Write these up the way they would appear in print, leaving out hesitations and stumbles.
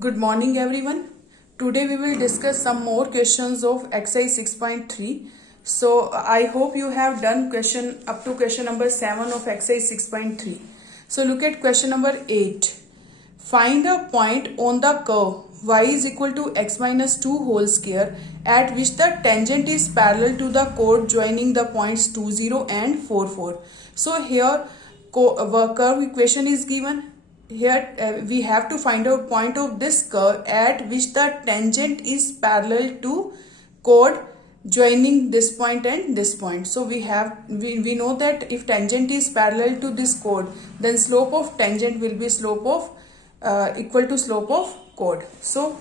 Good morning everyone. Today we will discuss some more questions of exercise 6.3. So I hope you have done question up to question number 7 of exercise 6.3. So look at question number 8. Find a point on the curve y is equal to x minus 2 whole square at which the tangent is parallel to the chord joining the points 2, 0 and 4, 4. So here curve equation is given. Here we have to find out point of this curve at which the tangent is parallel to chord joining this point and this point. So we know that if tangent is parallel to this chord, then slope of tangent will be slope of equal to slope of chord. So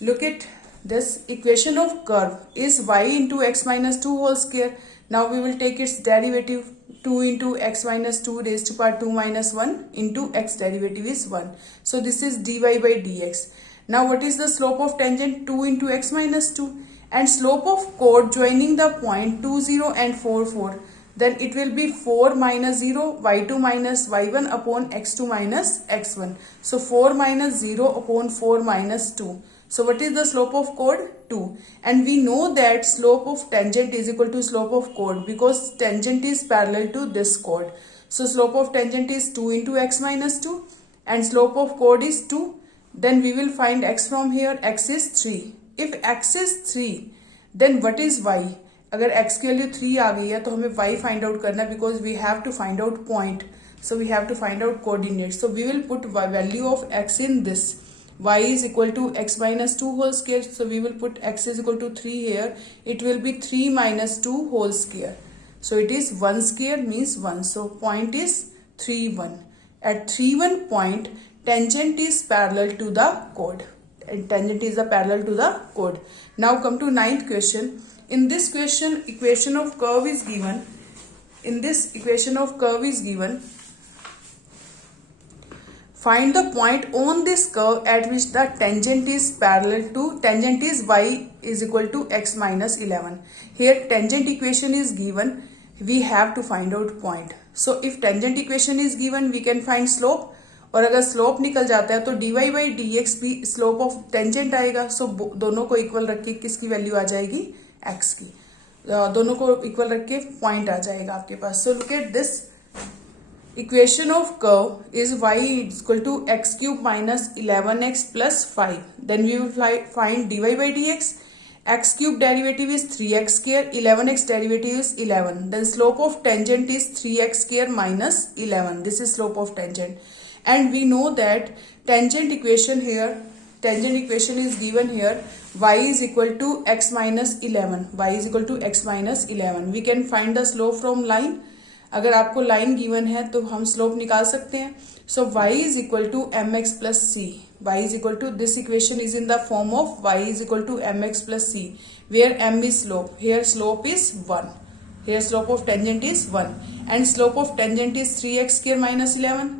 look at this equation of curve is y into x minus 2 whole square. Now we will take its derivative. 2 into x minus 2 raised to power 2 minus 1 into x derivative is 1. So this is dy by dx. Now what is the slope of tangent? 2 into x minus 2. And slope of chord joining the point 2, 0 and 4, 4. Then it will be 4 minus 0, y2 minus y1 upon x2 minus x1. So 4 minus 0 upon 4 minus 2. So what is the slope of chord? 2. And we know that slope of tangent is equal to slope of chord because tangent is parallel to this chord. So slope of tangent is 2 into x minus 2 and slope of chord is 2. Then we will find x from here. X is 3. If x is 3, then what is y? अगर x की value 3 आ गई है तो हमें y find out करना है because we have to find out point. So we have to find out coordinate. So we will put value of x in this. Y is equal to x minus 2 whole square. So we will put x is equal to 3 here. It will be 3 minus 2 whole square. So it is 1 square means 1. So point is 3, 1. At 3, 1 point, tangent is parallel to the chord. And tangent is parallel to the chord. Now come to ninth question. In this question, equation of curve is given. In this equation of curve is given. Find the point on this curve at which the tangent is parallel to, tangent is y is equal to x minus 11. Here tangent equation is given. We have to find out point. So if tangent equation is given, we can find slope. और अगर slope निकल जाता है तो dy by dx भी slope of tangent आएगा. सो दोनों को इक्वल रख के किसकी वैल्यू आ जाएगी? x की. दोनों को इक्वल रख के पॉइंट आ जाएगा आपके पास. So look at this. Equation of curve is y is equal to x cube minus 11x plus 5. Then we will find dy by dx. X cube derivative is 3x square. 11x derivative is 11. Then slope of tangent is 3x square minus 11. This is slope of tangent. And we know that tangent equation here, tangent equation is given here. Y is equal to x minus 11. Y is equal to x minus 11. We can find the slope from line. अगर आपको line given है तो हम slope निकाल सकते हैं. So y is equal to m x plus c. Y is equal to this equation is in the form of y is equal to m x plus c where m is slope. Here slope is 1. Here slope of tangent is 1 and slope of tangent is 3x square minus 11.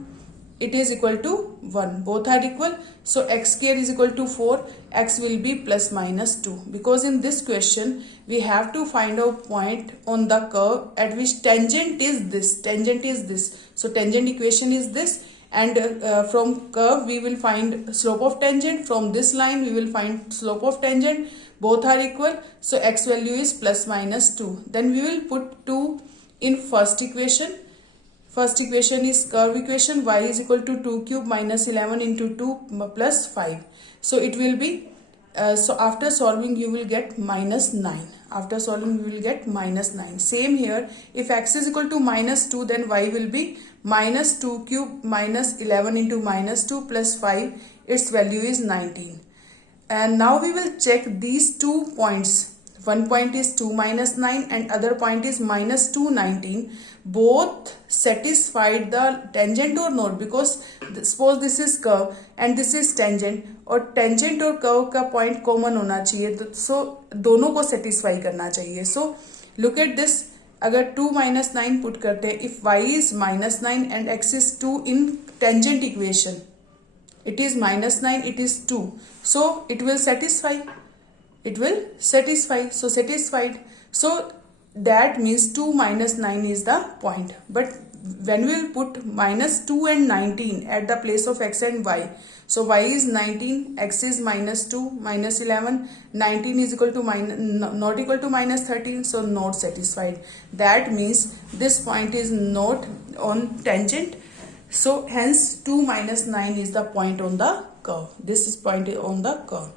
It is equal to 1. Both are equal. So x square is equal to 4. X will be plus minus 2. Because in this question, we have to find out point on the curve at which tangent is this. Tangent is this. So tangent equation is this. And from curve, we will find slope of tangent. From this line, we will find slope of tangent. Both are equal. So x value is plus minus 2. Then we will put 2 in first equation. First equation is curve equation. Y is equal to 2 cube minus 11 into 2 plus 5. So it will be, so after solving you will get minus 9. After solving you will get minus 9. Same here. If x is equal to minus 2, then y will be minus 2 cube minus 11 into minus 2 plus 5. Its value is 19. And now we will check these 2 points. One point is 2 minus 9 and other point is minus 2 19. Both satisfied the tangent or not, because suppose this is curve and this is tangent और tangent और curve का point common होना चाहिए. So दोनों को satisfy करना चाहिए. So look at this. अगर 2 minus 9 put करते हैं, if y is minus 9 and x is 2 in tangent equation, it is minus 9, it is 2. So it will satisfy. It will satisfy. So satisfied. So that means 2 minus 9 is the point. But when we will put minus 2 and 19 at the place of x and y, so y is 19, x is minus 2, minus 11, 19 is equal to not equal to minus 13, so not satisfied. That means this point is not on tangent, so hence 2 minus 9 is the point on the curve. This is point on the curve.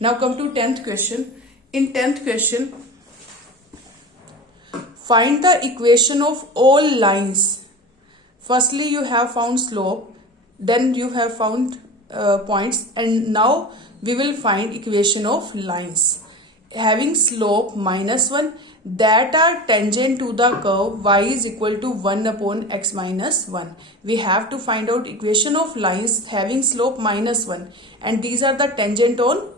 Now come to 10th question. In 10th question, find the equation of all lines. Firstly, you have found slope, then you have found points, and now we will find equation of lines having slope minus 1 that are tangent to the curve y is equal to 1 upon x minus 1. We have to find out equation of lines having slope minus 1, and these are the tangent on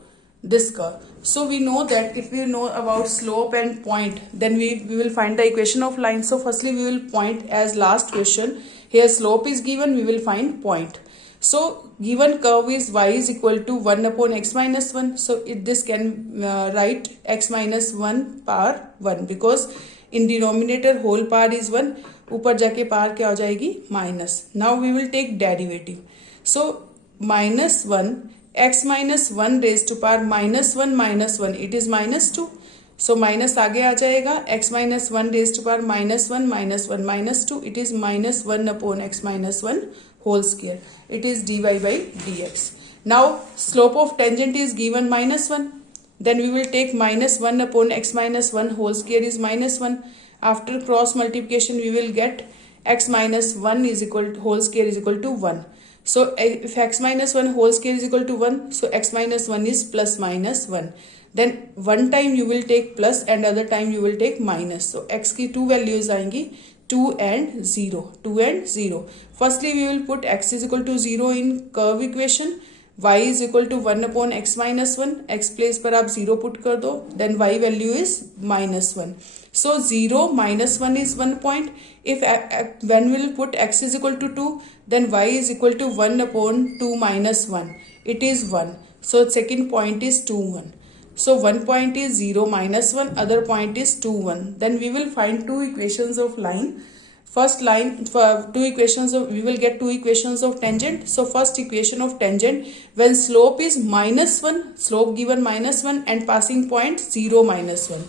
this curve. So we know that if we know about slope and point, then we will find the equation of line. So firstly we will point as last question. Here slope is given, we will find point. So given curve is y is equal to 1 upon x minus 1. So this can write x minus 1 power 1, because in denominator whole power is 1, ऊपर जाके power क्या हो जाएगी minus. Now we will take derivative. So minus 1 x minus 1 raised to power minus 1 it is minus 2. So minus आगे आ जाएगा, x minus 1 raised to power minus 1 minus 2 it is minus 1 upon x minus 1 whole square. It is dy by dx. Now slope of tangent is given minus 1. Then we will take minus 1 upon x minus 1 whole square is minus 1. After cross multiplication we will get x minus 1 is equal to whole square is equal to 1. So if x minus 1 whole square is equal to 1, so x minus 1 is plus minus 1. Then one time you will take plus and other time you will take minus. So x की two values आएंगी 2 and 0. Firstly we will put x is equal to 0 in curve equation. Y is equal to 1 upon x minus 1. X place पर आप 0 put कर दो. Then y value is minus 1. So 0 minus 1 is 1 point. If when we will put x is equal to 2, then y is equal to 1 upon 2 minus 1. It is 1. So second point is 2 1. So one point is 0 minus 1, other point is 2 1. Then we will find two equations of line. First line for two equations of, we will get two equations of tangent. So first equation of tangent, when slope is minus 1, slope given minus 1 and passing point 0 minus 1.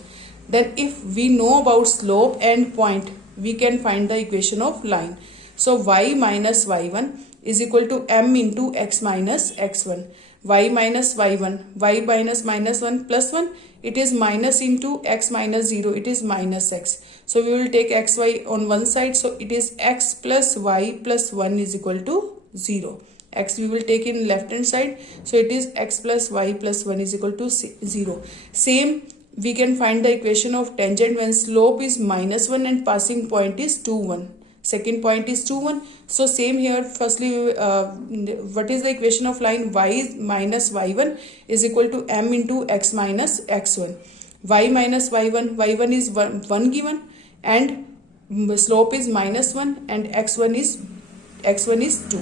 Then if we know about slope and point, we can find the equation of line. So y minus y1 is equal to m into x minus x1. Y minus y1, y minus minus 1 plus 1, it is minus into x minus 0, it is minus x. So we will take xy on one side, so it is x plus y plus 1 is equal to 0. X we will take in left hand side, so it is x plus y plus 1 is equal to 0. Same we can find the equation of tangent when slope is minus 1 and passing point is 2 1. Second point is 2 1. So same here, firstly what is the equation of line? Y minus y1 is equal to m into x minus x1. Y minus y1 is 1 given, and slope is minus 1 and x1 is 2.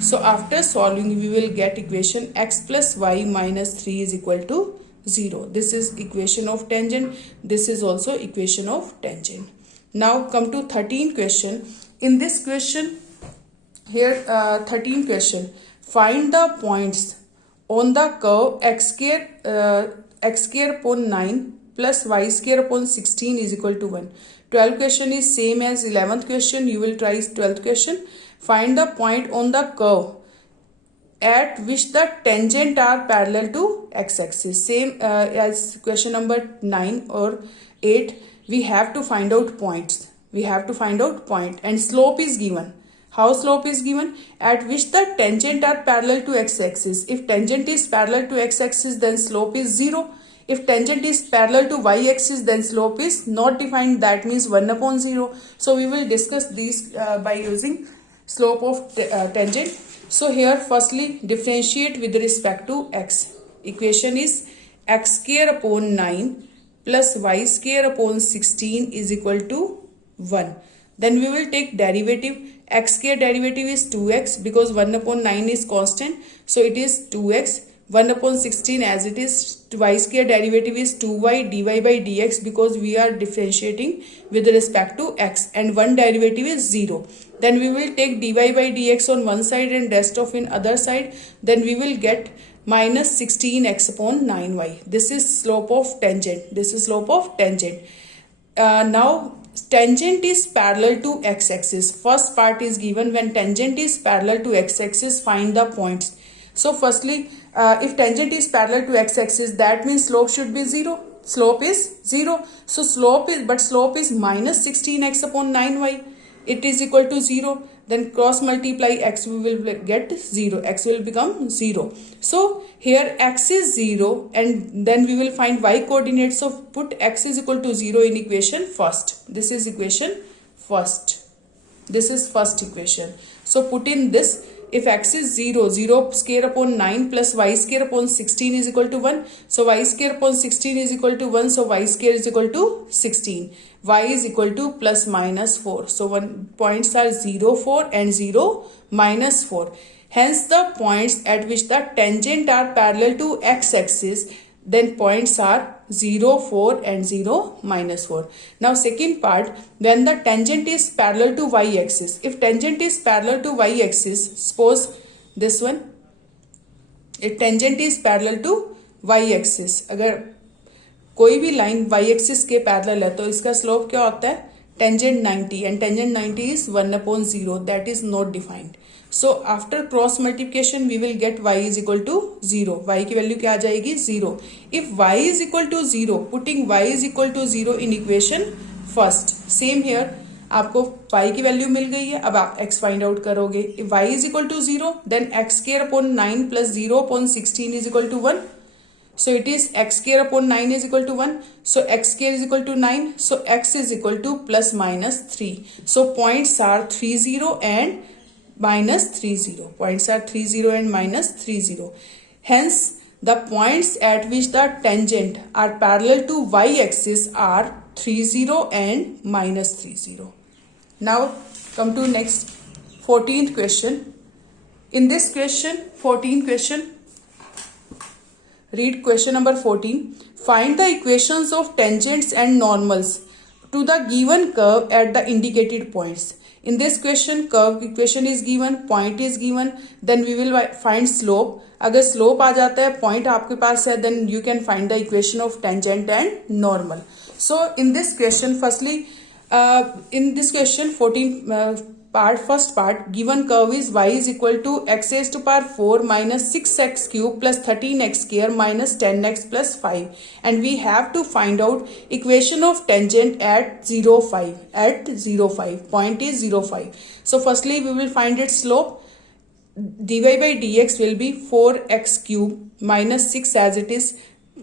So after solving we will get equation x plus y minus 3 is equal to 0. This is equation of tangent. This is also equation of tangent. Now come to 13th question. In this question, here 13th question, find the points on the curve x square upon 9 plus y square upon 16 is equal to 1. 12th question is same as 11th question. You will try 12th question. Find the point on the curve at which the tangent are parallel to x-axis. Same as question number 9 or 8. We have to find out points. We have to find out point, and slope is given. How slope is given? At which the tangent are parallel to x-axis. If tangent is parallel to x-axis, then slope is 0. If tangent is parallel to y-axis, then slope is not defined. That means 1 upon 0. So we will discuss these by using slope of tangent. So here firstly differentiate with respect to x. Equation is x square upon 9 plus y square upon 16 is equal to 1. Then we will take derivative. X square derivative is 2x because 1 upon 9 is constant. So it is 2x 1 upon 16 as it is. Y square derivative is 2y dy by dx because we are differentiating with respect to x, and one derivative is 0. Then we will take dy by dx on one side and rest of in other side. Then we will get minus 16x upon 9y. This is slope of tangent. This is slope of tangent. Now tangent is parallel to x-axis. First part is given. When tangent is parallel to x-axis, find the points. So firstly, if tangent is parallel to x-axis, that means slope should be 0. Slope is 0. So slope is minus 16x upon 9y. It is equal to 0. Then cross multiply x, we will get 0. X will become 0. So here x is 0, and then we will find y coordinates. So put x is equal to 0 in equation first. This is equation first. This is first equation. So put in this. If x is 0, 0 square upon 9 plus y square upon 16 is equal to 1. So y square upon 16 is equal to 1. So y square is equal to 16. Y is equal to plus minus 4. So points are 0, 4 and 0, minus 4. Hence the points at which the tangent are parallel to x-axis, then points are 0, 4 and 0, minus 4. Now second part, when the tangent is parallel to y-axis. If tangent is parallel to y-axis, suppose this one, if tangent is parallel to y-axis, अगर कोई भी line y-axis के parallel है तो इसका slope क्या होता है? Tangent 90, and tangent 90 is 1 upon 0. That is not defined. So after cross multiplication we will get y is equal to 0. Y की वैल्यू क्या आ जाएगी? 0. If y is equal to 0, putting y is equal to 0 in equation first. Same here. आपको y की value मिल गई है, अब आप x find out करोगे. If y is equal to 0, then x square upon 9 plus 0 upon 16 is equal to 1. So it is x square upon 9 is equal to 1. So x square is equal to 9. So x is equal to plus minus 3. So points are 30 and minus 30. Points are 30 and minus 30. Hence the points at which the tangent are parallel to y-axis are 30 and minus 30. Now come to next 14th question. In this question, 14th question, read question number 14. Find the equations of tangents and normals to the given curve at the indicated points. In this question, curve equation is given, point is given, then we will find slope. अगर slope आ जाता है, point आपके पास है, then you can find the equation of tangent and normal. So in this question, firstly, in this question 14 first part, given curve is y is equal to x raised to power 4 minus 6x cube plus 13x square minus 10x plus 5, and we have to find out equation of tangent at 0, 5. At 0, 5, point is 0, 5. So firstly we will find its slope. Dy by dx will be 4x cube minus 6 as it is.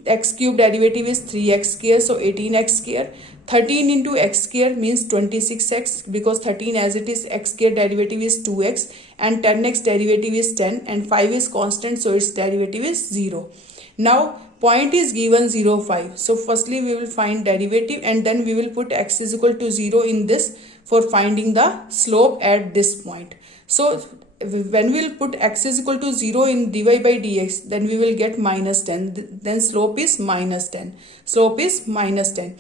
X cube derivative is 3x square, so 18x square. 13 into x square means 26x, because 13 as it is, x square derivative is 2x, and 10x derivative is 10, and 5 is constant, so its derivative is 0. Now point is given 0, 5. So firstly we will find derivative, and then we will put x is equal to 0 in this for finding the slope at this point. So when we will put x is equal to 0 in dy by dx, then we will get minus 10. Then slope is minus 10. Slope is minus 10.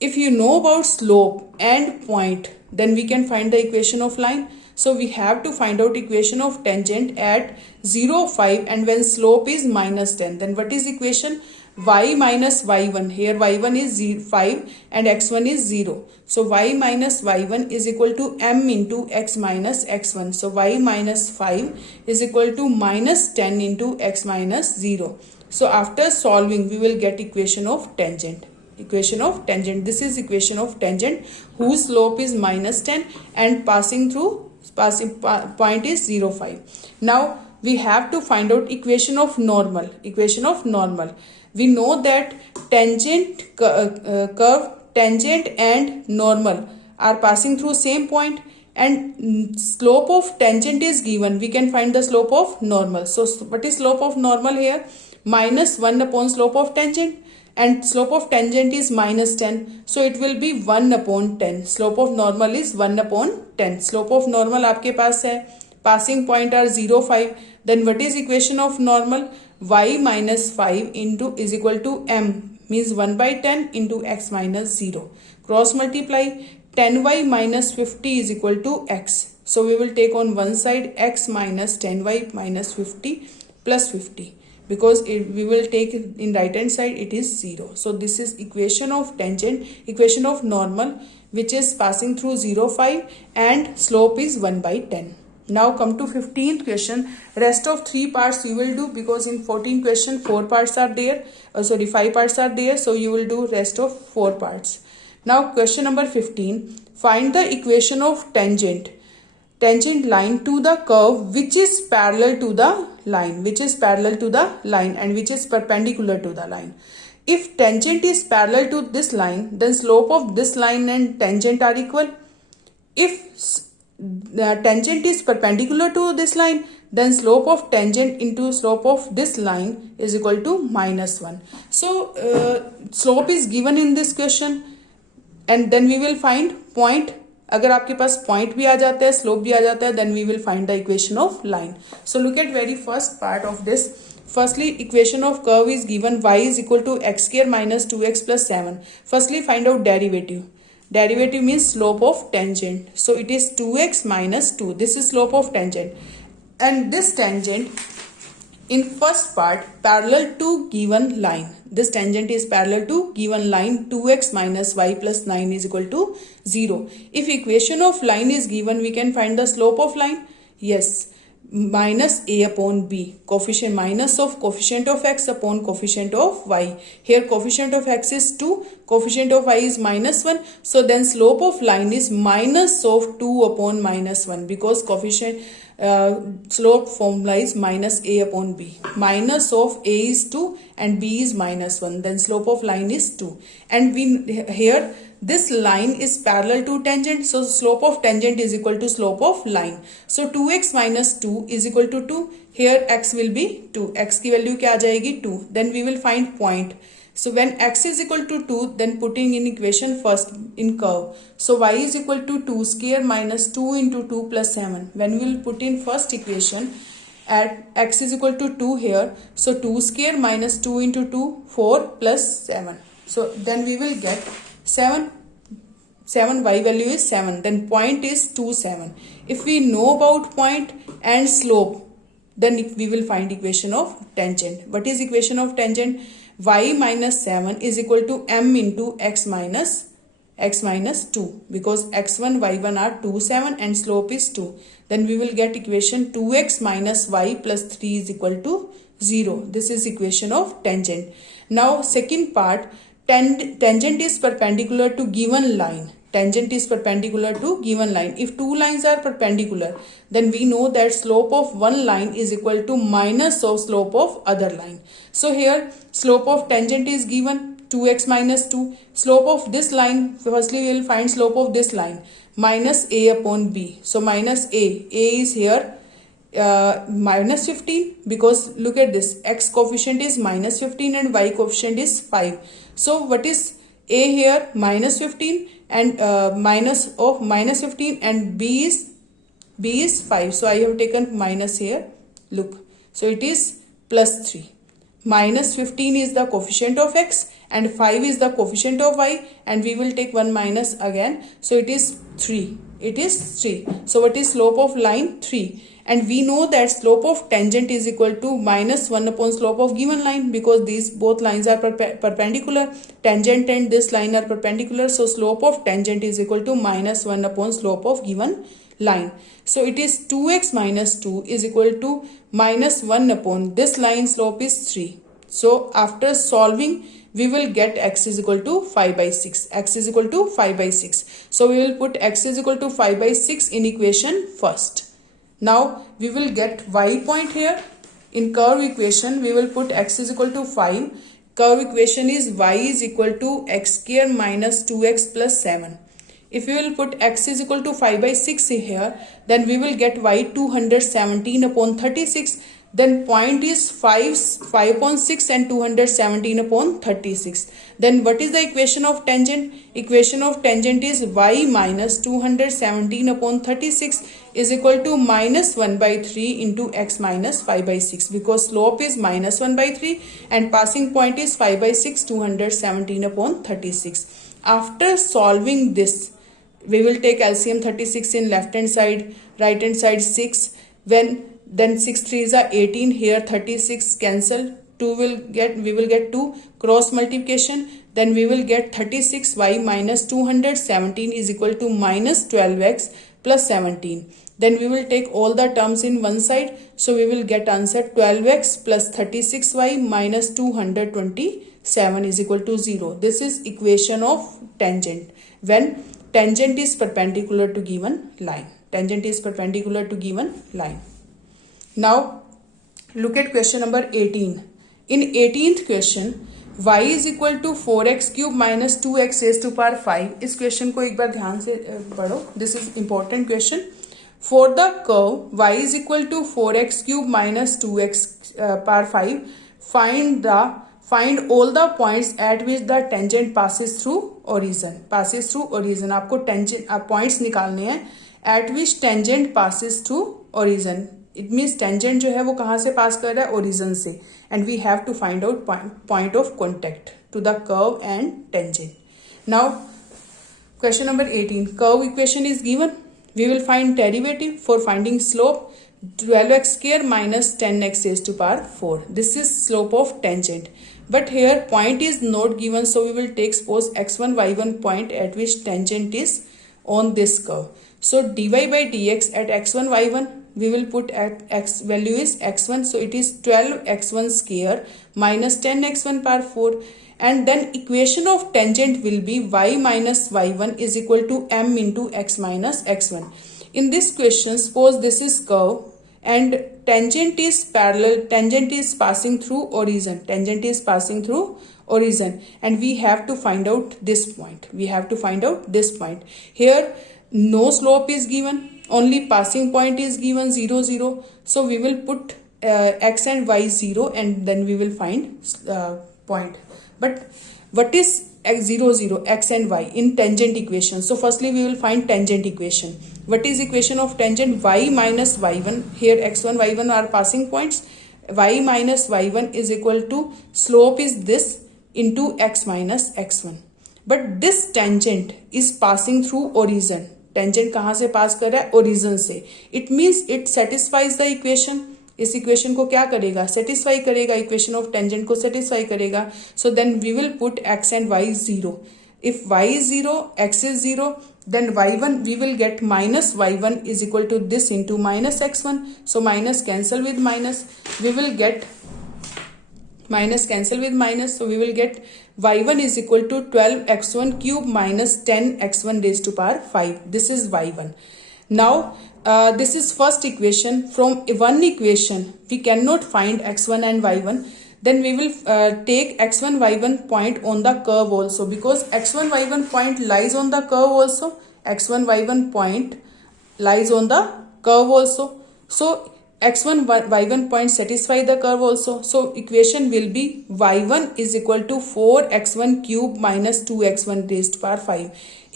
If you know about slope and point, then we can find the equation of line. So we have to find out equation of tangent at 0, 5, and when slope is minus 10, then what is equation? Y minus y1. Here y1 is 5 and x1 is 0. So y minus y1 is equal to m into x minus x1. So y minus 5 is equal to minus 10 into x minus 0. So after solving, we will get equation of tangent. Equation of tangent. This is equation of tangent whose slope is minus 10 and passing point is 0, 5. Now we have to find out equation of normal. Equation of normal. We know that tangent curve, tangent and normal are passing through same point, and slope of tangent is given. We can find the slope of normal. So what is slope of normal here? Minus 1 upon slope of tangent, and slope of tangent is minus 10. So it will be 1 upon 10. Slope of normal is 1 upon 10. Slope of normal आपके पास है. Passing point are 0, 5. Then what is equation of normal? y minus 5 into is equal to m means 1 by 10 into x minus 0. Cross multiply 10y minus 50 is equal to x. So we will take on one side x minus 10y minus 50 plus 50 because we will take in right hand side it is 0. So this is equation of tangent, equation of normal which is passing through 0, 5 and slope is 1 by 10. Now come to 15th question. Rest of 3 parts you will do because in 14th question 4 parts are there. 5 parts are there. So you will do rest of 4 parts. Now question number 15. Find the equation of tangent line to the curve which is parallel to the line, and which is perpendicular to the line. If tangent is parallel to this line, then slope of this line and tangent are equal. If the tangent is perpendicular to this line, then slope of tangent into slope of this line is equal to minus 1. So slope is given in this question and then we will find point. अगर आपके पास point भी आ जाता है, slope भी आ जाता है, then we will find the equation of line. So look at very first part of this. Firstly, equation of curve is given y is equal to x square minus 2x plus 7. Firstly, find out derivative. Derivative means slope of tangent. So it is 2x minus 2. This is slope of tangent. And this tangent in first part parallel to given line. This tangent is parallel to given line 2x minus y plus 9 is equal to 0. If equation of line is given, we can find the slope of line. Yes. Minus a upon b, coefficient minus of coefficient of x upon coefficient of y. Here coefficient of x is 2, coefficient of y is minus 1. So then slope of line is minus of 2 upon minus 1 because coefficient slope formula is minus a upon b. Minus of a is 2 and b is minus 1. Then slope of line is 2. And we here this line is parallel to tangent. So slope of tangent is equal to slope of line. So 2x minus 2 is equal to 2. Here x will be 2. X की value क्या आ जाएगी 2. Then we will find point. So when x is equal to 2, then putting in equation first in curve. So y is equal to 2 square minus 2 into 2 plus 7. When we will put in first equation at x is equal to 2 here. So 2 square minus 2 into 2, 4 plus 7. So then we will get 7 y value is 7, then point is 2 7. If we know about point and slope, then we will find equation of tangent. What is equation of tangent? Y minus 7 is equal to m into x minus 2 because x1 y1 are 2 7 and slope is 2. Then we will get equation 2x minus y plus 3 is equal to 0. This is equation of tangent. Now second part, tangent is perpendicular to given line. Tangent is perpendicular to given line. If two lines are perpendicular, then we know that slope of one line is equal to minus of slope of other line. So here slope of tangent is given 2x minus 2. Slope of this line, firstly we will find slope of this line minus a upon b. So minus a is here minus 15 because look at this, x coefficient is minus 15 and y coefficient is 5. So what is a here? Minus 15 and minus of minus 15 and b is 5. So I have taken minus here. Look. So it is plus 3. Minus 15 is the coefficient of x and 5 is the coefficient of y and we will take one minus again. So it is 3. It is 3. So what is slope of line? 3. And we know that slope of tangent is equal to minus 1 upon slope of given line because these both lines are perpendicular. Tangent and this line are perpendicular. So slope of tangent is equal to minus 1 upon slope of given line. So it is 2x minus 2 is equal to minus 1 upon this line slope is 3. So after solving, we will get x is equal to 5 by 6. X is equal to 5 by 6. So we will put x is equal to 5 by 6 in equation first. Now we will get y point here. In curve equation, we will put x is equal to 5. Curve equation is y is equal to x square minus 2x plus 7. If we will put x is equal to 5 by 6 here, then we will get y 217 upon 36. Then point is 5 upon 6 and 217 upon 36. Then what is the equation of tangent? Equation of tangent is y minus 217 upon 36 is equal to minus 1 by 3 into x minus 5 by 6 because slope is minus 1 by 3 and passing point is 5 by 6, 217 upon 36. After solving this, we will take LCM 36 in left hand side, right hand side 6. Then 6 3s are 18. Here 36 cancel. We will get 2 cross multiplication. Then we will get 36y minus 217 is equal to minus 12x plus 17. Then we will take all the terms in one side. So we will get answer 12x plus 36y minus 227 is equal to 0. This is equation of tangent when tangent is perpendicular to given line. Tangent is perpendicular to given line. Now look at question number 18. In 18th question, y is equal to 4x cube minus 2x raised to power 5. इस question को एक बार ध्यान से पढ़ो. This is important question. For the curve y is equal to 4x cube minus 2x power 5, find all the points at which the tangent passes through origin. Passes through origin. आपको tangent points निकालने हैं. At which tangent passes through origin. It means tangent जो है वो कहाँ से pass कर रहा है, ओरिजिन से. And we have to find out point of contact to the curve and tangent. Now question number 18. Curve equation is given. We will find derivative for finding slope 12x square minus 10x raised to power 4. This is slope of tangent. But here point is not given, so we will take suppose x1 y1 point at which tangent is on this curve. So dy by dx at x1 y1, we will put at x value is x1, so it is 12x1 square minus 10x1 power 4, and then equation of tangent will be y minus y1 is equal to m into x minus x1. In this question, suppose this is curve and tangent is parallel, tangent is passing through origin, tangent is passing through origin, and we have to find out this point. We have to find out this point. Here no slope is given, only passing point is given 0 0, so we will put x and y 0 and then we will find point. But what is x 0 0, x and y in tangent equation? So firstly we will find tangent equation. What is equation of tangent? Y minus y1. Here x1 y1 are passing points. Y minus y1 is equal to slope is this into x minus x1. But this tangent is passing through origin. Tangent कहाँ से pass कर रहा है, origin से. It means it satisfies the equation. इस equation को क्या करेगा, सेटिस्फाई करेगा, इक्वेशन ऑफ टेंजेंट को सेटिस्फाई करेगा. So then we will put x and y 0. If y is 0, x is 0, then y1 we will get minus y1 is equal to this into minus x1. So minus cancel with minus, we will get minus cancel with minus, so we will get y1 is equal to 12x1 cube minus 10x1 raised to power 5. This is y1. Now this is first equation. From one equation we cannot find x1 and y1. Then we will take x1 y1 point on the curve also, because x1 y1 point lies on the curve also. x1 y1 point lies on the curve also. So x1 y1 point satisfy the curve also. So equation will be y1 is equal to 4x1 cube minus 2x1 raised to power 5.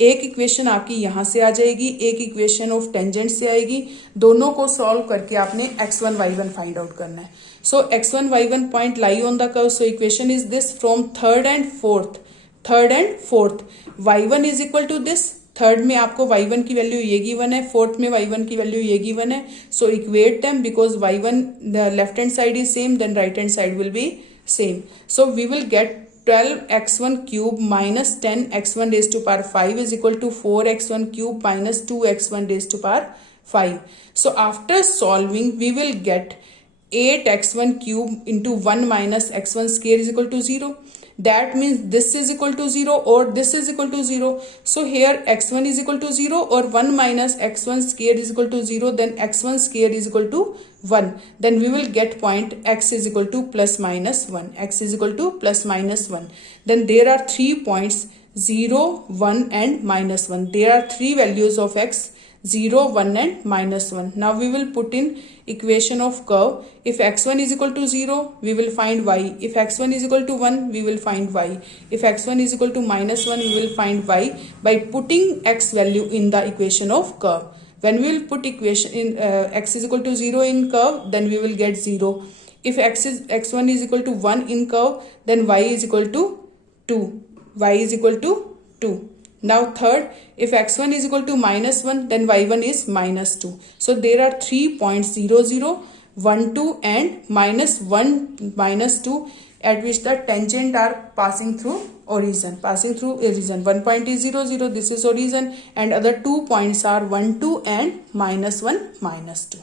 एक equation आपकी यहाँ से आ जाएगी, एक equation of tangent से आएगी. दोनों को सॉल्व करके आपने x1 y1 फाइंड आउट करना है. So x1 y1 point lie on the curve. So equation is this from third and fourth. y1 is equal to this. Third में आपको y1 की वैल्यू ये गिवन है, फोर्थ में y1 की value ये गिवन है. So equate them, because y1 the left hand side is same, then right hand side will be same. So we will get 12x1 cube minus 10x1 raised to power 5 is equal to 4x1 cube minus 2x1 raised to power 5. So after solving we will get 8x1 cube into 1 minus x1 square is equal to 0. That means this is equal to 0 or this is equal to 0. So here x1 is equal to 0 or 1 minus x1 square is equal to 0. Then x1 square is equal to 1. Then we will get point x is equal to plus minus 1. X is equal to plus minus 1. Then there are 3 points 0, 1 and minus 1. There are 3 values of x, 0, 1 and minus 1. Now we will put in equation of curve. If x1 is equal to 0, we will find y. If x1 is equal to 1, we will find y. If x1 is equal to minus 1, we will find y by putting x value in the equation of curve. When we will put equation in x is equal to 0 in curve, then we will get 0. If x1 is equal to 1 in curve, then y is equal to 2. Y is equal to 2. Now third, if x1 is equal to minus 1, then y1 is minus 2. So there are 3 points 0, 0, 1, 2 and minus 1, minus 2 at which the tangent are passing through origin. One point is 0, 0, this is origin, and other 2 points are 1, 2 and minus 1, minus 2.